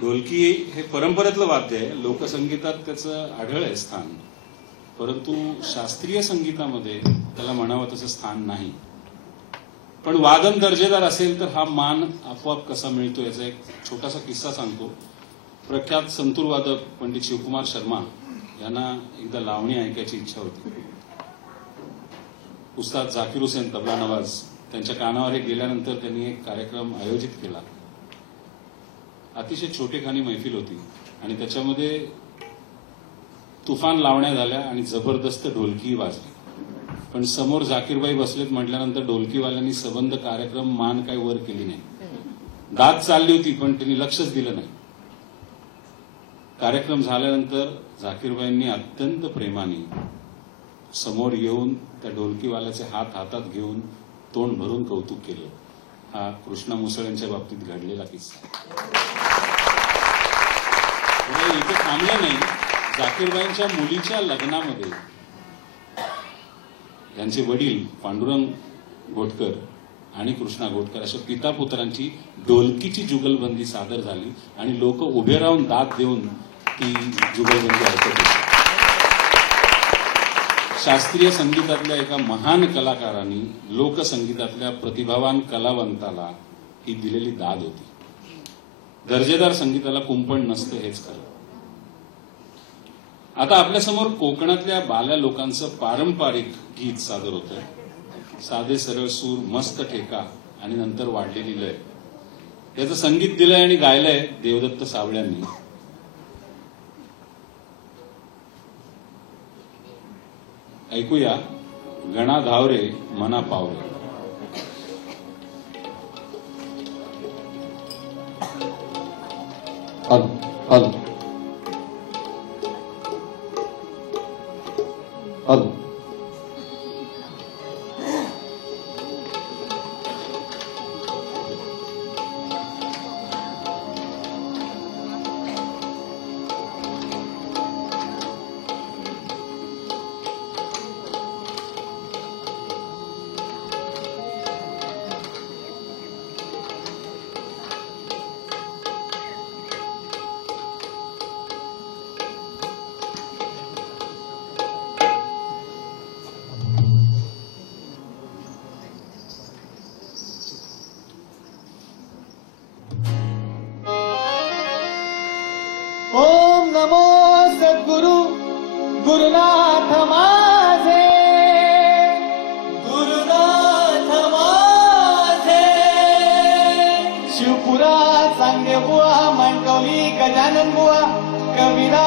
ढोलकी हे परंपरेतलं वाद्य आहे. लोकसंगीतात त्याचं आढळ आहे स्थान, परंतु शास्त्रीय संगीतामध्ये त्याला म्हणावं तसं स्थान नाही. पण वादन दर्जेदार असेल तर हा मान आपोआप कसा मिळतो याचा एक छोटासा किस्सा सांगतो. प्रख्यात संतूर वादक पंडित शिवकुमार शर्मा यांना एकदा लावणी ऐकायची इच्छा होती. उस्ताद झाकीर हुसेन तबला नवाज त्यांच्या कानावर हे गेल्यानंतर त्यांनी एक कार्यक्रम आयोजित केला. अतिशय छोटेखानी मैफिल होती आणि त्याच्यामध्ये तुफान लावण्या झाल्या आणि जबरदस्त ढोलकी वाजली. पण समोर झाकीरबाई बसलेत म्हटल्यानंतर ढोलकीवाल्यांनी सबंध कार्यक्रम मान काही वर केली नाही. दाद चालली होती पण त्यांनी लक्षच दिलं नाही. कार्यक्रम झाल्यानंतर झाकीरबाईंनी अत्यंत प्रेमाने समोर येऊन त्या ढोलकीवाल्याचे हात हातात घेऊन तोंड भरून कौतुक केलं. हा कृष्णा मुसळ यांच्या बाबतीत घडलेला किस्सा. इथे थांबलं नाही. झाकीरबाईंच्या मुलीच्या लग्नामध्ये यांचे वडील पांडुरंग घोटकर आणि कृष्णा घोटकर अशा पिता पुत्रांची ढोलकीची जुगलबंदी सादर झाली आणि लोक उभे राहून दाद देऊन ती जुगलबंदी ऐकत होती. शास्त्रीय संगीतातल्या एका महान कलाकारांनी लोकसंगीतातल्या प्रतिभावान कलावंताला ही दिलेली दाद होती. दर्जेदार संगीताला कुंपण नसतं हेच खरं. आता आपल्यासमोर कोकणातल्या बाल्या लोकांचं पारंपरिक गीत सादर होतंय. साधे सरळ सूर, मस्त ठेका आणि नंतर वाढलेली लय. याचं संगीत दिलंय आणि गायलंय देवदत्त सावळ्यांनी. ऐकूया गणा धावरे मना पावरे. हल ओम नमो सद्गुरु गुरुनाथ माझे, गुरुनाथ माझे. शिवपुरा चांगले बुवा, मांडकवली गजानन बुवा, कविरा